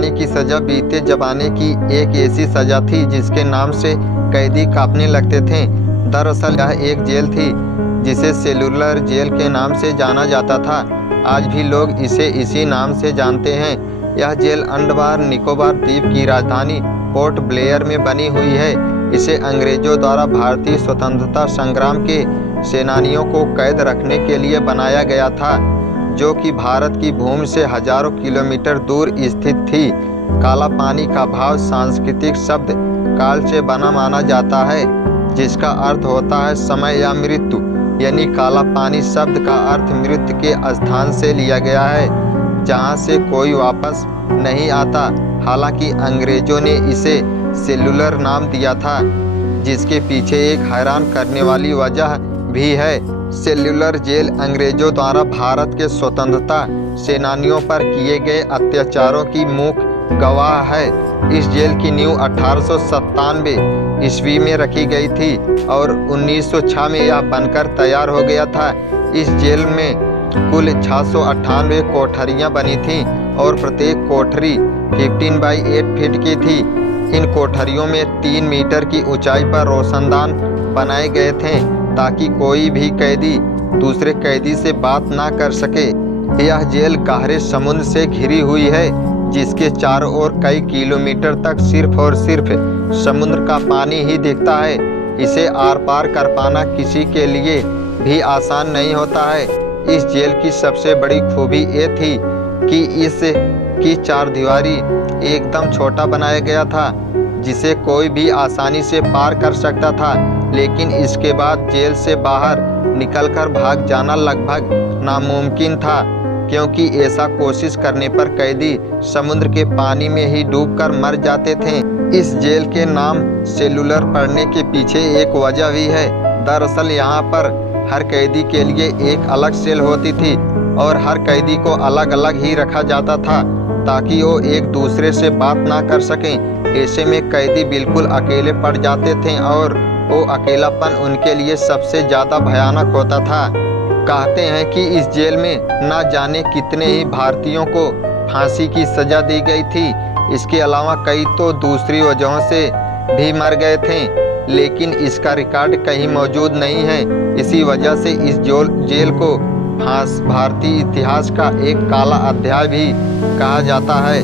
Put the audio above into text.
जमाने की सज़ा बीते ज़माने की एक ऐसी सज़ा थी जिसके नाम से कैदी कांपने लगते थे। दरअसल यह एक जेल थी जिसे सेलुलर जेल के नाम से जाना जाता था। आज भी लोग इसे इसी नाम से जानते हैं। यह जेल अंडमान निकोबार द्वीप की राजधानी पोर्ट ब्लेयर में बनी हुई है। इसे अंग्रेजों द्वारा भारतीय स्वतंत्रता संग्राम के सेनानियों को कैद रखने के लिए बनाया गया था, जो कि भारत की भूमि से हजारों किलोमीटर दूर स्थित थी। काला पानी का भाव सांस्कृतिक शब्द काल से बना माना जाता है, जिसका अर्थ होता है समय या मृत्यु। यानी काला पानी शब्द का अर्थ मृत्यु के स्थान से लिया गया है, जहां से कोई वापस नहीं आता। हालांकि अंग्रेजों ने इसे सेलुलर नाम दिया था, जिसके पीछे एक हैरान करने वाली वजह भी है। सेलुलर जेल अंग्रेजों द्वारा भारत के स्वतंत्रता सेनानियों पर किए गए अत्याचारों की मुख्य गवाह है। इस जेल की नींव 1897 ईस्वी में रखी गई थी और 1906 में यह बनकर तैयार हो गया था। इस जेल में कुल 698 कोठरियां बनी थीं और प्रत्येक कोठरी 15 बाई 8 फीट की थी। इन कोठरियों में 3 मीटर की ऊंचाई पर रोशनदान बनाए गए थे ताकि कोई भी कैदी दूसरे कैदी से बात ना कर सके। यह जेल गहरे समुद्र से घिरी हुई है, जिसके चारों ओर कई किलोमीटर तक सिर्फ और सिर्फ समुद्र का पानी ही दिखता है। इसे आर पार कर पाना किसी के लिए भी आसान नहीं होता है। इस जेल की सबसे बड़ी खूबी ये थी कि इसकी चारदीवारी एकदम छोटा बनाया गया था, जिसे कोई भी आसानी से पार कर सकता था। लेकिन इसके बाद जेल से बाहर निकलकर भाग जाना लगभग नामुमकिन था, क्योंकि ऐसा कोशिश करने पर कैदी समुद्र के पानी में ही डूबकर मर जाते थे। इस जेल के नाम सेलुलर पड़ने के पीछे एक वजह भी है। दरअसल यहाँ पर हर कैदी के लिए एक अलग सेल होती थी और हर कैदी को अलग अलग ही रखा जाता था ताकि वो एक दूसरे से बात ना कर सकें। ऐसे में कैदी बिल्कुल अकेले पड़ जाते थे और वो अकेलापन उनके लिए सबसे ज़्यादा भयानक होता था। कहते हैं कि इस जेल में न जाने कितने ही भारतीयों को फांसी की सज़ा दी गई थी। इसके अलावा कई तो दूसरी वजहों से भी मर गए थे, लेकिन इसका रिकॉर्ड कहीं मौजूद नहीं है। इसी वजह से इस जेल को भारतीय इतिहास का एक काला अध्याय भी कहा जाता है।